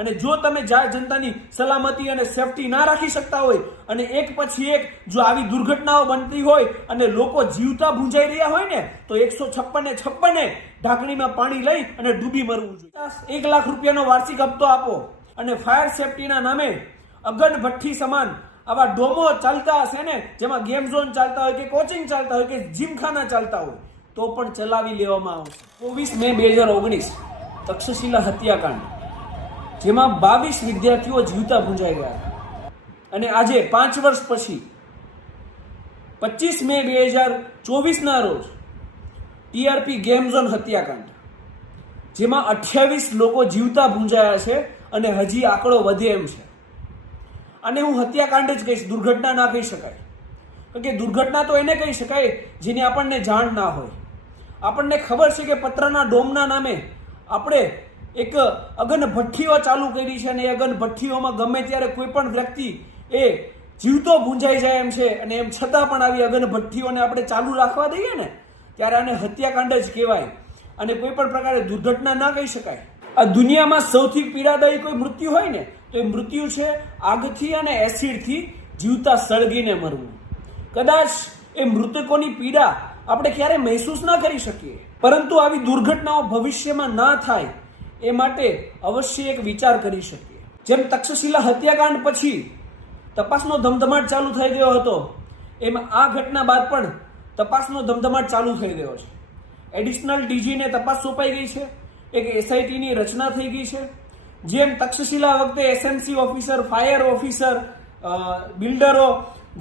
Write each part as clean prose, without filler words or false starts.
અને જો તમે જાહેર જનતાની સલામતી અને સેફટી ના રાખી શકતા હોય અને એક પછી એક જો આવી દુર્ઘટનાઓ બનતી હોય અને લોકો જીવતા ભૂંજાઈ રહ્યા હોય ને તો 156 ઢાંકણીમાં પાણી લઈ અને ડૂબી મરવું જોઈએ। 1 લાખ રૂપિયાનો વાર્ષિક હપ્તો આપો અને ફાયર સેફટીના નામે અગન ભઠ્ઠી સમાન આવા ડોમો ચાલતા હશે ને, જેમાં ગેમ ઝોન ચાલતા હોય કે કોચિંગ ચાલતા હોય કે જીમખાના ચાલતા હોય તો પણ ચલાવી લેવામાં આવશે। 24 મે 2019 તક્ષશિલા હત્યાકાંડ, જેમાં 22 વિદ્યાર્થીઓ જીવતા ભૂંજાઈ ગયા અને આજે 5 વર્ષ પછી 25 મે 2024 ના રોજ ટીઆરપી ગેમ ઝોન હત્યાકાંડ, જેમાં 28 લોકો જીવતા ભૂંજાયા છે અને હજી આંકડો વધે એમ છે। અને હું હત્યાકાંડ જ કહીશ, દુર્ઘટના ના કહી શકાય, કારણ કે દુર્ઘટના તો એને કહી શકાય જેની આપણને જાણ ના હોય। આપણને ખબર છે કે પતરાના ડોમના નામે આપણે એક અગન ભઠ્ઠીઓ ચાલુ કરી છે અને એ અગન ભઠ્ઠીઓમાં ગમે ત્યારે કોઈ પણ વ્યક્તિ એ જીવતો ભૂંજાઈ જાય એમ છે અને એમ છતાં પણ આવી અગન ભઠ્ઠીઓને આપણે ચાલુ રાખવા દઈએ ને ત્યારે આને હત્યાકાંડ જ કહેવાય અને કોઈ પણ પ્રકારે દુર્ઘટના ના કહી શકાય। આ દુનિયામાં સૌથી પીડાદાયી કોઈ મૃત્યુ હોય ને તો એ મૃત્યુ છે આગથી અને એસિડથી જીવતા સળગીને મરવું। કદાચ એ મૃતકોની પીડા આપણે ક્યારે મહેસૂસ ના કરી શકીએ, પરંતુ આવી દુર્ઘટનાઓ ભવિષ્યમાં ના થાય એ માટે અવશ્ય એક વિચાર કરી શકીએ। જેમ તક્ષશિલા હત્યાકાંડ પછી તપાસનો ધમધમાટ ચાલુ થઈ ગયો હતો, એમ આ ઘટના બાદ પણ તપાસનો ધમધમાટ ચાલુ થઈ ગયો છે। એડિશનલ ડીજીને તપાસ સોંપાઈ ગઈ છે, એક એસઆઈટીની રચના થઈ ગઈ છે। જેમ તક્ષશિલા વખતે એસએમસી ઓફિસર, ફાયર ઓફિસર, બિલ્ડરો,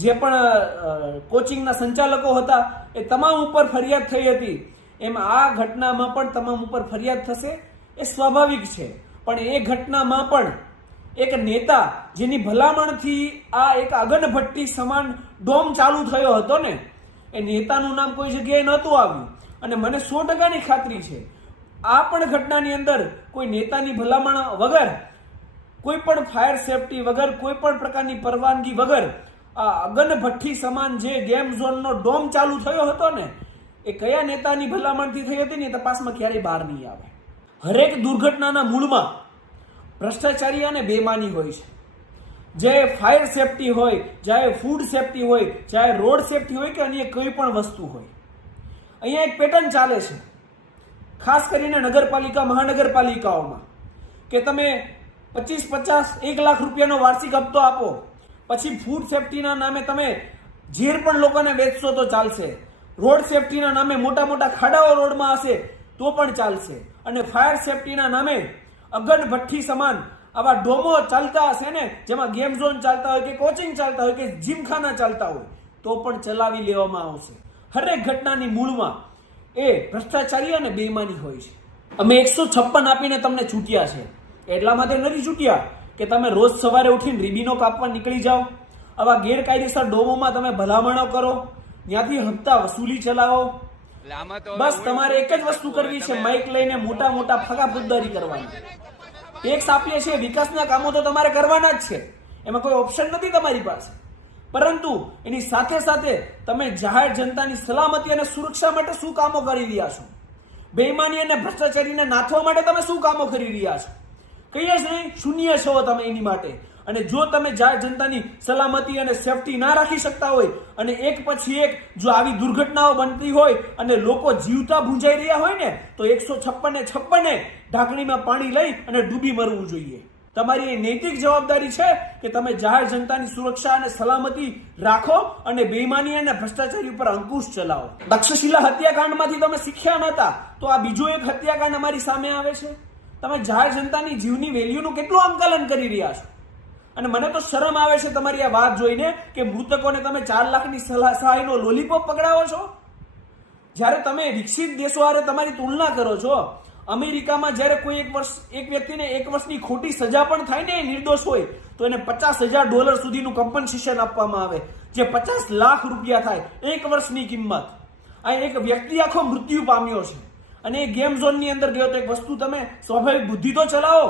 જે પણ કોચિંગના સંચાલકો હતા એ તમામ ઉપર ફરિયાદ થઈ હતી, એમ આ ઘટનામાં પણ તમામ ઉપર ફરિયાદ થશે એ સ્વાભાવિક છે। પણ એ ઘટનામાં પણ એક નેતા જેની ભલામણથી આ એક અગન ભઠ્ઠી સમાન ડોમ ચાલુ થયો હતો ને, એ નેતાનું નામ કોઈ જગ્યાએ નહોતું આવ્યું અને મને 100% ખાતરી છે આ પણ ઘટનાની અંદર કોઈ નેતાની ભલામણ વગર, કોઈ પણ ફાયર સેફટી વગર, કોઈ પણ પ્રકારની પરવાનગી વગર આ અગન ભઠ્ઠી સમાન જે ગેમ ઝોનનો ડોમ ચાલુ થયો હતો ને એ કયા નેતાની ભલામણથી થઈ હતી ને તપાસમાં ક્યારેય બહાર નહીં આવે। હરેક દુર્ઘટનાના મૂળમાં ભ્રષ્ટાચારી અને બેમાની હોય છે। જે ફાયર સેફટી હોય, ચાહે ફૂડ સેફટી હોય, ચાહે રોડ સેફટી હોય કે અન્ય કોઈ પણ વસ્તુ હોય, અહીંયા એક પેટર્ન ચાલે છે ખાસ કરીને નગરપાલિકા, મહાનગરપાલિકાઓમાં કે તમે 25-50-1 લાખ રૂપિયાનો વાર્ષિક હપ્તો આપો, પછી ફૂડ સેફટીના નામે તમે ઝેર પણ લોકોને વેચશો તો ચાલશે, રોડ સેફટીના નામે મોટા મોટા ખાડાઓ રોડમાં હશે તો પણ ચાલશે, અને ફાયર સેફટીના નામે અગન ભઠ્ઠી સમાન આવા ડોમો ચાલતા હશે ને, જેમાં ગેમ ઝોન ચાલતા હોય કે કોચિંગ ચાલતા હોય કે જીમખાના ચાલતા હોય તો પણ ચલાવી લેવામાં આવશે। હરેક ઘટનાની મૂળમાં એ ભ્રષ્ટાચારી અને બેઈમાની હોય છે। અમે 156 આપીને તમને છૂટ્યા છે, એટલા માટે નથી છૂટ્યા કે તમે રોજ સવારે ઉઠીને રીબીનો કાપવા નીકળી જાઓ, આવા ગેરકાયદેસર ડોમોમાં તમે ભલામણો કરો, ત્યાંથી હપ્તા વસૂલી ચલાવો। બસ તમારે એક જ વસ્તુ કરવી છે, માઇક લઈને મોટા મોટા ફગાફુદ્દારી કરવાની। ટેક્સ આપીએ છીએ, વિકાસના કામો તો તમારે કરવાના જ છે, એમાં કોઈ ઓપ્શન નથી તમારી પાસે, પરંતુ એની સાથે સાથે તમે જાહેર જનતાની સલામતી અને સુરક્ષા માટે શું કામો કરી રહ્યા છો, બેઈમાની અને ભ્રષ્ટાચારીને નાથવા માટે તમે શું કામો કરી રહ્યા છો? કહીએ જ નહીં, શૂન્ય છો તમે એની માટે। અને જો તમે જાહેર જનતાની સલામતી અને સેફટી ના રાખી શકતા હોય અને એક પછી એક જો આવી દુર્ઘટનાઓ બનતી હોય અને લોકો જીવતા ભૂંજાઈ રહ્યા હોય ને તો 156 ઢાંકણીમાં પાણી લઈ અને ડૂબી મરવું જોઈએ। તમારી એ નૈતિક જવાબદારી છે કે તમે જાહેર જનતાની સુરક્ષા અને સલામતી રાખો અને બેઈમાની અને ભ્રષ્ટાચારી ઉપર અંકુશ ચલાવો। તક્ષશિલા હત્યાકાંડમાંથી તમે શીખ્યા નહોતા તો આ બીજો એક હત્યાકાંડ અમારી સામે આવે છે। તમે જાહેર જનતાની જીવની વેલ્યુનું કેટલું આંકલન કરી રહ્યા છો? અને મને તો શરમ આવે છે તમારી આ વાત જોઈને કે મૃતકોને તમે 4 લાખની સહાયનો લોલીપોપ પકડાવો છો, જ્યારે તમે વિકસિત દેશો હારે તમારી તુલના કરો છો। અમેરિકામાં જ્યારે કોઈ એક વ્યક્તિને 1 વર્ષની ખોટી સજા પણ થાય ને, નિર્દોષ હોય તો એને $50,000 સુધીનું કમ્પન્સેશન આપવામાં આવે, જે 50 લાખ રૂપિયા થાય 1 વર્ષની કિંમત। આ એક વ્યક્તિ આખો મૃત્યુ પામ્યો છે અને એ ગેમ ઝોનની અંદર ગયો તો એક વસ્તુ તમે સ્વાભાવિક બુદ્ધિ તો ચલાવો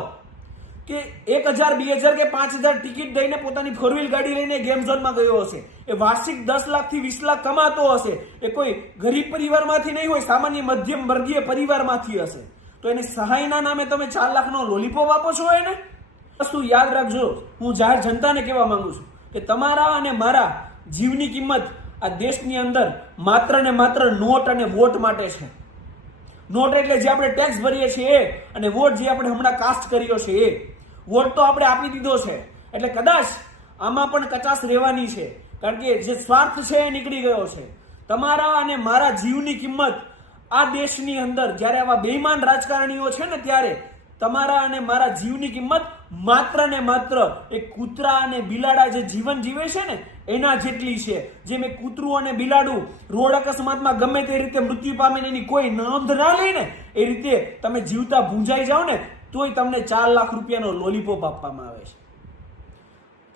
કે 1000, 2000 કે 5000 ટિકિટ દઈને પોતાની 4 વ્હીલ ગાડી લઈને ગેમ ઝોનમાં ગયો હશે, એ વાર્ષિક 10 લાખથી 20 લાખ કમાતો હશે, એ કોઈ ગરીબ પરિવારમાંથી નહીં હોય, સામાન્ય મધ્યમ વર્ગીય પરિવારમાંથી હશે, તો એની સહાયના નામે તમે 4 લાખનો લોલીપોપ આપો છો એને? વસ્તુ યાદ રાખજો, હું જાહેર જનતાને કહેવા માંગુ છું કે તમારા અને મારા જીવની કિંમત આ દેશની અંદર માત્ર ને માત્ર નોટ અને વોટ માટે છે. નોટ એટલે જે આપણે ટેક્સ ભરીએ છીએ એ, અને વોટ જે આપણે હમણાં કાસ્ટ કર્યો છે એ. વોટ તો આપણે આપી દીધો છે, એટલે કદાચ આમાં પણ કચાશ રહેવાની છે, કારણ કે જે સ્વાર્થ છે એ નીકળી ગયો છે. તમારા અને મારા જીવની કિંમત આ દેશની અંદર જ્યારે આવા બેઈમાન રાજકારણીઓ છે ને ત્યારે તમારા અને મારા જીવની કિંમત માત્ર ને માત્ર એક કૂતરા અને બિલાડા જે જીવન જીવે છે ને એના જેટલી છે. જેમ એક કૂતરું અને બિલાડું રોડ અકસ્માતમાં ગમે તે રીતે મૃત્યુ પામે એની કોઈ નોંધ ના લે ને, એ રીતે તમે જીવતા ભૂંજાઈ જાઓ ને તોય તમને 4 લાખ રૂપિયાનો લોલીપોપ આપવામાં આવે છે.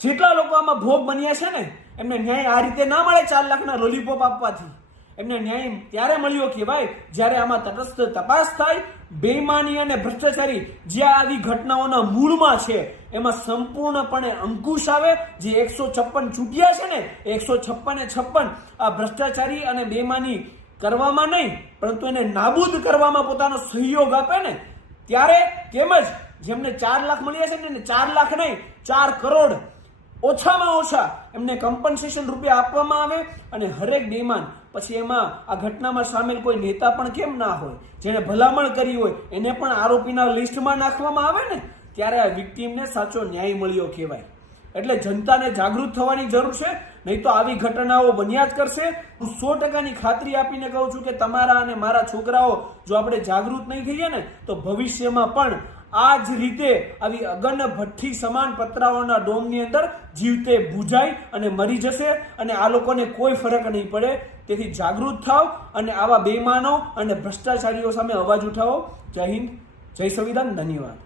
જેટલા લોકો આમાં ભોગ બન્યા છે ને એમને ન્યાય આ રીતે ના મળે. 4 લાખના લોલીપોપ આપવાથી એમને ન્યાય ત્યારે મળ્યો કે ભાઈ જ્યારે આમાં તટસ્થ તપાસ થાય, બેઈમાની અને ભ્રષ્ટાચારી જે આવી ઘટનાઓના મૂળમાં છે એમાં સંપૂર્ણપણે અંકુશ આવે. જે 156 ચૂંટ્યા છે ને 156 આ ભ્રષ્ટાચારી અને બેઈમાની કરવામાં નહીં પરંતુ એને નાબૂદ કરવામાં પોતાનો સહયોગ આપે ને ત્યારે, તેમજ જેમને 4 લાખ મળ્યા છે ને 4 લાખ નહીં 4 કરોડ ઓછામાં ઓછા એમને કમ્પન્સેશન રૂપિયા આપવામાં આવે. અને હરેક બેઈમાન પછી એમાં આ ઘટનામાં સામેલ કોઈ નેતા પણ કેમ ના હોય, જેને ભલામણ કરી હોય એને પણ આરોપીના લિસ્ટમાં નાખવામાં આવે ને ત્યારે આ વિક્ટીમને સાચો ન્યાય મળ્યો કહેવાય. એટલે જનતાને જાગૃત થવાની જરૂર છે, નહીં તો આવી ઘટનાઓ બન્યા જ કરશે. હું 100%ની ખાતરી આપીને કહું છું કે તમારા અને મારા છોકરાઓ જો આપણે જાગૃત નહીં થઈએ ને તો ભવિષ્યમાં પણ આ જ રીતે આવી અગન ભઠ્ઠી સમાન પતરાઓના ડોમની અંદર જીવતે ભૂજાઈ અને મરી જશે, અને આ લોકોને કોઈ ફરક નહીં પડે. તેથી જાગૃત થાવ અને આવા બેઈમાનો અને ભ્રષ્ટાચારીઓ સામે અવાજ ઉઠાવો. જય હિન્દ, જય સંવિધાન, ધન્યવાદ.